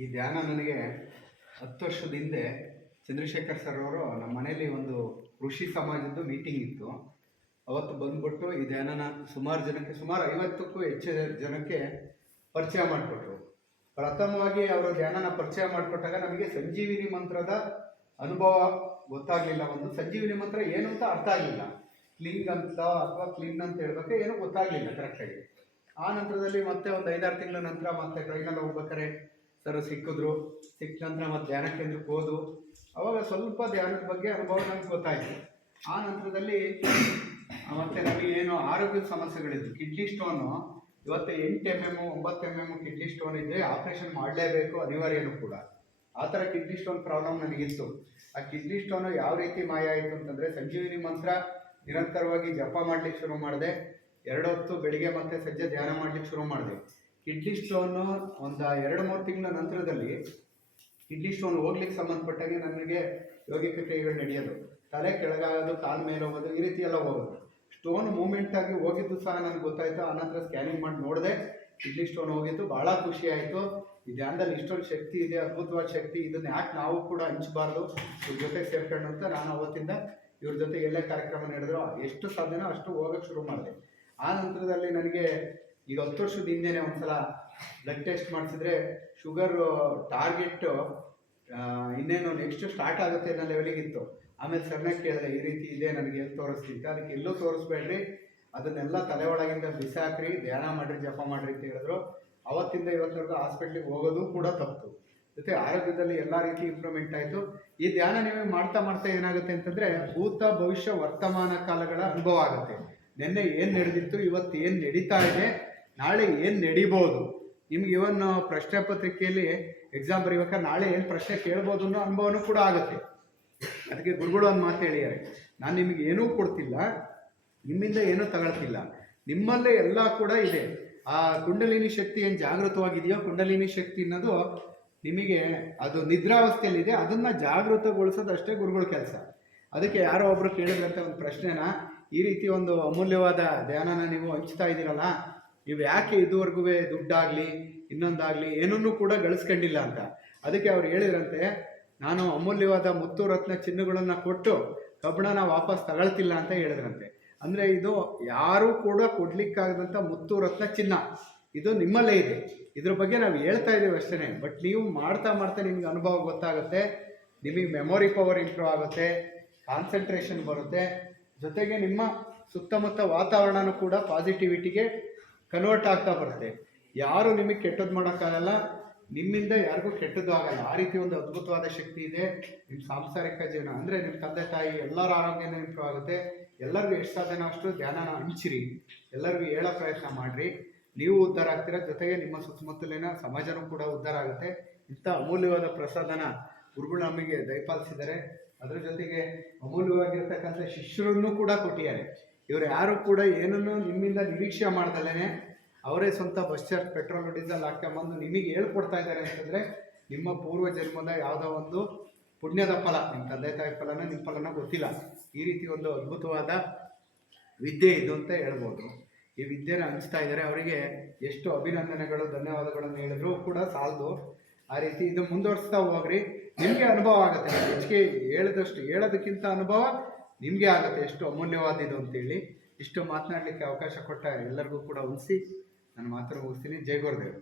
ಈ ಧ್ಯಾನ ನನಗೆ 10 ವರ್ಷದ ಹಿಂದೆ ಚಂದ್ರಶೇಖರ್ ಸರ್ ಅವರು ನಮ್ಮ ಮನೆಯಲ್ಲಿ ಒಂದು ಋಷಿ ಸಮಾಜದ್ದು ಮೀಟಿಂಗ್ ಇತ್ತು. ಅವತ್ತು ಬಂದ್ಬಿಟ್ಟು ಈ ಧ್ಯಾನನ ಸುಮಾರು 50ಕ್ಕೂ ಹೆಚ್ಚು ಜನಕ್ಕೆ ಪರಿಚಯ ಮಾಡಿಕೊಟ್ರು. ಪ್ರಥಮವಾಗಿ ಅವರು ಧ್ಯಾನನ ಪರಿಚಯ ಮಾಡಿಕೊಟ್ಟಾಗ ನಮಗೆ ಸಂಜೀವಿನಿ ಮಂತ್ರದ ಅನುಭವ ಗೊತ್ತಾಗಲಿಲ್ಲ. ಒಂದು ಸಂಜೀವಿನಿ ಮಂತ್ರ ಏನು ಅಂತ ಅರ್ಥ ಆಗಲಿಲ್ಲ. ಕ್ಲಿಂಗ್ ಅಂತ ಅಥವಾ ಕ್ಲೀನ್ ಅಂತ ಹೇಳ್ಬೇಕು, ಏನೂ ಗೊತ್ತಾಗಲಿಲ್ಲ ಕರೆಕ್ಟಾಗಿ. ಆ ನಂತರದಲ್ಲಿ ಮತ್ತೆ ಒಂದು 5-6 ತಿಂಗಳ ನಂತರ ಮತ್ತೆ ಟ್ರೈನಲ್ಲಿ ಹೋಗ್ಬೇಕಾರೆ ಸರ್ ಸಿಕ್ಕಿದ್ರು. ಸಿಕ್ಕ ನಂತರ ಮತ್ತೆ ಧ್ಯಾನ ಕೇಂದ್ರಕ್ಕೆ ಹೋದು. ಅವಾಗ ಸ್ವಲ್ಪ ಧ್ಯಾನದ ಬಗ್ಗೆ ಅನುಭವ ನಮ್ಗೆ ಗೊತ್ತಾಯಿತು. ಆ ನಂತರದಲ್ಲಿ ಮತ್ತೆ ನಮಗೆ ಏನು ಆರೋಗ್ಯದ ಸಮಸ್ಯೆಗಳಿದ್ದು, ಕಿಡ್ನಿ ಸ್ಟೋನು ಇವತ್ತು 8 mm 9 mm ಕಿಡ್ನಿ ಸ್ಟೋನ್ ಇದ್ದರೆ ಆಪ್ರೇಷನ್ ಮಾಡಲೇಬೇಕು, ಅನಿವಾರ್ಯನೂ ಕೂಡ. ಆ ಥರ ಕಿಡ್ನಿ ಸ್ಟೋನ್ ಪ್ರಾಬ್ಲಮ್ ನನಗಿತ್ತು. ಆ ಕಿಡ್ನಿ ಸ್ಟೋನು ಯಾವ ರೀತಿ ಮಾಯ ಆಯಿತು ಅಂತಂದರೆ, ಸಂಜೀವಿನಿ ಮಂತ್ರ ನಿರಂತರವಾಗಿ ಜಪ ಮಾಡಲಿಕ್ಕೆ ಶುರು ಮಾಡಿದೆ. 2 ಹೊತ್ತು ಬೆಳಿಗ್ಗೆ ಮತ್ತು ಸಂಜೆ ಧ್ಯಾನ ಮಾಡಲಿಕ್ಕೆ ಶುರು ಮಾಡಿದೆ. ಕಿಡ್ನಿ ಸ್ಟೋನು ಒಂದು 2-3 ತಿಂಗಳ ನಂತರದಲ್ಲಿ ಕಿಡ್ನಿ ಸ್ಟೋನ್ ಹೋಗ್ಲಿಕ್ಕೆ ಸಂಬಂಧಪಟ್ಟಾಗೆ ನನಗೆ ಯೋಗಿಕ ಕ್ರಿಯೆಗಳು ನಡೆಯೋದು, ತಲೆ ಕೆಳಗಾಗೋದು, ಕಾಲು ಮೇಲೆ ಹೋಗೋದು, ಈ ರೀತಿ ಎಲ್ಲ ಹೋಗೋದು. ಸ್ಟೋನ್ ಮೂಮೆಂಟ್ ಆಗಿ ಹೋಗಿದ್ದು ಸಹ ನನಗೆ ಗೊತ್ತಾಯಿತು. ಆನಂತರ ಸ್ಕ್ಯಾನಿಂಗ್ ಮಾಡಿ ನೋಡಿದೆ, ಕಿಡ್ನಿ ಸ್ಟೋನ್ ಹೋಗಿತ್ತು. ಭಾಳ ಖುಷಿ ಆಯಿತು. ಈ ಧ್ಯಾನದಲ್ಲಿ ಇಷ್ಟೊಂದು ಶಕ್ತಿ ಇದೆ, ಅದ್ಭುತವಾದ ಶಕ್ತಿ. ಇದನ್ನು ಯಾಕೆ ನಾವು ಕೂಡ ಹಂಚಬಾರ್ದು, ಇವ್ರ ಜೊತೆ ಸೇರ್ಕೊಂಡು ಅಂತ ನಾನು ಅವತ್ತಿಂದ ಇವ್ರ ಜೊತೆ ಎಲ್ಲೇ ಕಾರ್ಯಕ್ರಮ ನಡೆದ್ರು ಎಷ್ಟು ಸಾಧ್ಯನೋ ಅಷ್ಟು ಹೋಗೋಕ್ಕೆ ಶುರು ಮಾಡಿದೆ. ಆ ನಂತರದಲ್ಲಿ ನನಗೆ ಈಗ 10 ವರ್ಷದ ಹಿಂದೆಯೇ ಒಂದ್ಸಲ ಬ್ಲಡ್ ಟೆಸ್ಟ್ ಮಾಡಿಸಿದ್ರೆ ಶುಗರ್ ಟಾರ್ಗೆಟ್ಟು ಇನ್ನೇನು ನೆಕ್ಸ್ಟ್ ಸ್ಟಾರ್ಟ್ ಆಗುತ್ತೆ ಅನ್ನೋ ಲೆವೆಲಿಗಿತ್ತು. ಆಮೇಲೆ ಸರ್ನಾಗ ಕೇಳಿದೆ, ಈ ರೀತಿ ಇದೆ, ನನಗೆ ಎಲ್ಲಿ ತೋರಿಸ್ತಿದ್ದೆ. ಅದಕ್ಕೆ ಎಲ್ಲೂ ತೋರಿಸ್ಬೇಡ್ರಿ, ಅದನ್ನೆಲ್ಲ ತಲೆ ಒಳಗಿಂದ ಬಿಸಾಕ್ರಿ, ಧ್ಯಾನ ಮಾಡಿರಿ, ಜಪ ಮಾಡಿರಿ ಅಂತ ಹೇಳಿದ್ರು. ಅವತ್ತಿಂದ ಇವತ್ತರೆಗೂ ಹಾಸ್ಪಿಟ್ಲಿಗೆ ಹೋಗೋದು ಕೂಡ ತಪ್ಪು. ಜೊತೆ ಆರೋಗ್ಯದಲ್ಲಿ ಎಲ್ಲ ರೀತಿ ಇಂಪ್ರೂವ್ಮೆಂಟ್ ಆಯಿತು. ಈ ಧ್ಯಾನ ನೀವು ಮಾಡ್ತಾ ಮಾಡ್ತಾ ಏನಾಗುತ್ತೆ ಅಂತಂದರೆ, ಭೂತ ಭವಿಷ್ಯ ವರ್ತಮಾನ ಕಾಲಗಳ ಅನುಭವ ಆಗುತ್ತೆ. ನಿನ್ನೆ ಏನು ನಡೆದಿತ್ತು, ಇವತ್ತು ಏನು ನಡೀತಾ ಇದೆ, ನಾಳೆ ಏನು ನಡೀಬೋದು. ನಿಮ್ಗೆ ಇವನ್ ಪ್ರಶ್ನೆ ಪತ್ರಿಕೆಯಲ್ಲಿ ಎಕ್ಸಾಮ್ ಬರೀಬೇಕಾದ್ರೆ ನಾಳೆ ಏನು ಪ್ರಶ್ನೆ ಕೇಳ್ಬೋದು ಅನ್ನೋ ಅನುಭವನೂ ಕೂಡ ಆಗುತ್ತೆ. ಅದಕ್ಕೆ ಗುರುಗಳು ಒಂದು ಮಾತು ಹೇಳಿದ್ದಾರೆ, ನಾನು ನಿಮಗೆ ಏನೂ ಕೊಡ್ತಿಲ್ಲ, ನಿಮ್ಮಿಂದ ಏನೂ ತಗೊಳ್ತಿಲ್ಲ, ನಿಮ್ಮಲ್ಲೇ ಎಲ್ಲ ಕೂಡ ಇದೆ. ಆ ಕುಂಡಲಿನಿ ಶಕ್ತಿ ಏನು ಜಾಗೃತವಾಗಿದೆಯೋ, ಕುಂಡಲಿನಿ ಶಕ್ತಿ ಅನ್ನೋದು ನಿಮಗೆ ಅದು ನಿದ್ರಾವಸ್ಥೆಯಲ್ಲಿದೆ, ಅದನ್ನು ಜಾಗೃತಗೊಳಿಸೋದು ಅಷ್ಟೇ ಗುರುಗಳ ಕೆಲಸ. ಅದಕ್ಕೆ ಯಾರೋ ಒಬ್ಬರು ಕೇಳಿದ್ರಂತ ಒಂದು ಪ್ರಶ್ನೆನ, ಈ ರೀತಿ ಒಂದು ಅಮೂಲ್ಯವಾದ ಧ್ಯಾನನ ನೀವು ಹಂಚ್ತಾ ಇದ್ದೀರಲ್ಲ, ನೀವು ಯಾಕೆ ಇದುವರೆಗೂ ದುಡ್ಡಾಗಲಿ ಇನ್ನೊಂದಾಗಲಿ ಏನನ್ನೂ ಕೂಡ ಗಳಿಸ್ಕೊಂಡಿಲ್ಲ ಅಂತ. ಅದಕ್ಕೆ ಅವ್ರು ಹೇಳಿದ್ರಂತೆ, ನಾನು ಅಮೂಲ್ಯವಾದ ಮುತ್ತು ರತ್ನ ಚಿನ್ನಗಳನ್ನು ಕೊಟ್ಟು ಕಬ್ಬಣನ ವಾಪಸ್ ತಗೊಳ್ತಿಲ್ಲ ಅಂತ ಹೇಳಿದ್ರಂತೆ. ಅಂದರೆ ಇದು ಯಾರೂ ಕೂಡ ಕೊಡ್ಲಿಕ್ಕಾಗದಂಥ ಮುತ್ತು ರತ್ನ ಚಿನ್ನ ಇದು ನಿಮ್ಮಲ್ಲೇ ಇದೆ. ಇದ್ರ ಬಗ್ಗೆ ನಾವು ಹೇಳ್ತಾ ಇದ್ದೀವಿ ಅಷ್ಟೇ. ಬಟ್ ನೀವು ಮಾಡ್ತಾ ಮಾಡ್ತಾ ನಿಮ್ಗೆ ಅನುಭವ ಗೊತ್ತಾಗುತ್ತೆ, ನಿಮಗೆ ಮೆಮೊರಿ ಪವರ್ ಇಂಪ್ರೂವ್ ಆಗುತ್ತೆ, ಕಾನ್ಸಂಟ್ರೇಷನ್ ಬರುತ್ತೆ. ಜೊತೆಗೆ ನಿಮ್ಮ ಸುತ್ತಮುತ್ತ ವಾತಾವರಣನೂ ಕೂಡ ಪಾಸಿಟಿವಿಟಿಗೆ ಕನ್ವರ್ಟ್ ಆಗ್ತಾ ಬರುತ್ತೆ. ಯಾರು ನಿಮಗೆ ಕೆಟ್ಟದ್ದು ಮಾಡೋಕ್ಕಾಗಲ್ಲ, ನಿಮ್ಮಿಂದ ಯಾರಿಗೂ ಕೆಟ್ಟದ್ದು ಆಗಲ್ಲ. ಆ ರೀತಿ ಒಂದು ಅದ್ಭುತವಾದ ಶಕ್ತಿ ಇದೆ. ನಿಮ್ಮ ಸಾಂಸಾರಿಕ ಜೀವನ ಅಂದರೆ ನಿಮ್ಮ ತಂದೆ ತಾಯಿ ಎಲ್ಲರ ಆರೋಗ್ಯನೂ ಇಂಪ್ರೂವ್ ಆಗುತ್ತೆ. ಎಲ್ಲರಿಗೂ ಎಷ್ಟು ಸಾಧ್ಯನೋ ಅಷ್ಟು ಧ್ಯಾನನ ಹಂಚಿರಿ, ಎಲ್ಲರಿಗೂ ಹೇಳೋ ಪ್ರಯತ್ನ ಮಾಡಿರಿ, ನೀವು ಉದ್ಧಾರ ಆಗ್ತೀರ. ಜೊತೆಗೆ ನಿಮ್ಮ ಸುತ್ತಮುತ್ತಲಿನ ಸಮಾಜನೂ ಕೂಡ ಉದ್ಧಾರ ಆಗುತ್ತೆ. ಇಂಥ ಅಮೂಲ್ಯವಾದ ಪ್ರಸಾದನ ಗುರುಗಳು ನಮಗೆ ದಯಪಾಲಿಸಿದ್ದಾರೆ. ಅದರ ಜೊತೆಗೆ ಅಮೂಲ್ಯವಾಗಿರ್ತಕ್ಕಂಥ ಶಿಷ್ಯರನ್ನು ಕೂಡ ಕೊಟ್ಟಿದ್ದಾರೆ. ಇವರು ಯಾರು ಕೂಡ ಏನನ್ನು ನಿಮ್ಮಿಂದ ನಿರೀಕ್ಷೆ ಮಾಡ್ದಲೇ ಅವರೇ ಸ್ವಂತ ಬಸ್ ಚಾರ್ಜ್ ಪೆಟ್ರೋಲ್ ಡೀಸೆಲ್ ಹಾಕ್ಕೊಂಬಂದು ನಿಮಗೆ ಹೇಳ್ಕೊಡ್ತಾ ಇದ್ದಾರೆ ಅಂತಂದರೆ ನಿಮ್ಮ ಪೂರ್ವ ಜನ್ಮದ ಯಾವುದೋ ಒಂದು ಪುಣ್ಯದ ಫಲ, ನಿಮ್ಮ ತಂದೆ ತಾಯಿ ಫಲನ ನಿಮ್ಮ ಫಲನ ಗೊತ್ತಿಲ್ಲ. ಈ ರೀತಿ ಒಂದು ಅದ್ಭುತವಾದ ವಿದ್ಯೆ ಇದು ಅಂತ ಹೇಳ್ಬೋದು. ಈ ವಿದ್ಯೆನ ಹಂಚ್ತಾ ಇದ್ದಾರೆ. ಅವರಿಗೆ ಎಷ್ಟು ಅಭಿನಂದನೆಗಳು, ಧನ್ಯವಾದಗಳನ್ನು ಹೇಳಿದ್ರು ಕೂಡ ಸಾಲದು. ಆ ರೀತಿ ಇದು ಮುಂದುವರಿಸ್ತಾ ಹೋಗ್ರಿ, ನಿಮಗೆ ಅನುಭವ ಆಗುತ್ತೆ. ಹೆಚ್ಚಿಗೆ ಹೇಳೋದಕ್ಕಿಂತ ಅನುಭವ ನಿಮಗೆ ಆಗುತ್ತೆ, ಎಷ್ಟು ಅಮೂಲ್ಯವಾದಿದು ಅಂತೇಳಿ. ಇಷ್ಟು ಮಾತನಾಡಲಿಕ್ಕೆ ಅವಕಾಶ ಕೊಟ್ಟ ಎಲ್ಲರಿಗೂ ಕೂಡ ಉಳಿಸಿ ನನ್ನ ಮಾತನ್ನು ಮುಗಿಸ್ತೀನಿ. ಜೈ ಗುರುದೇವ್.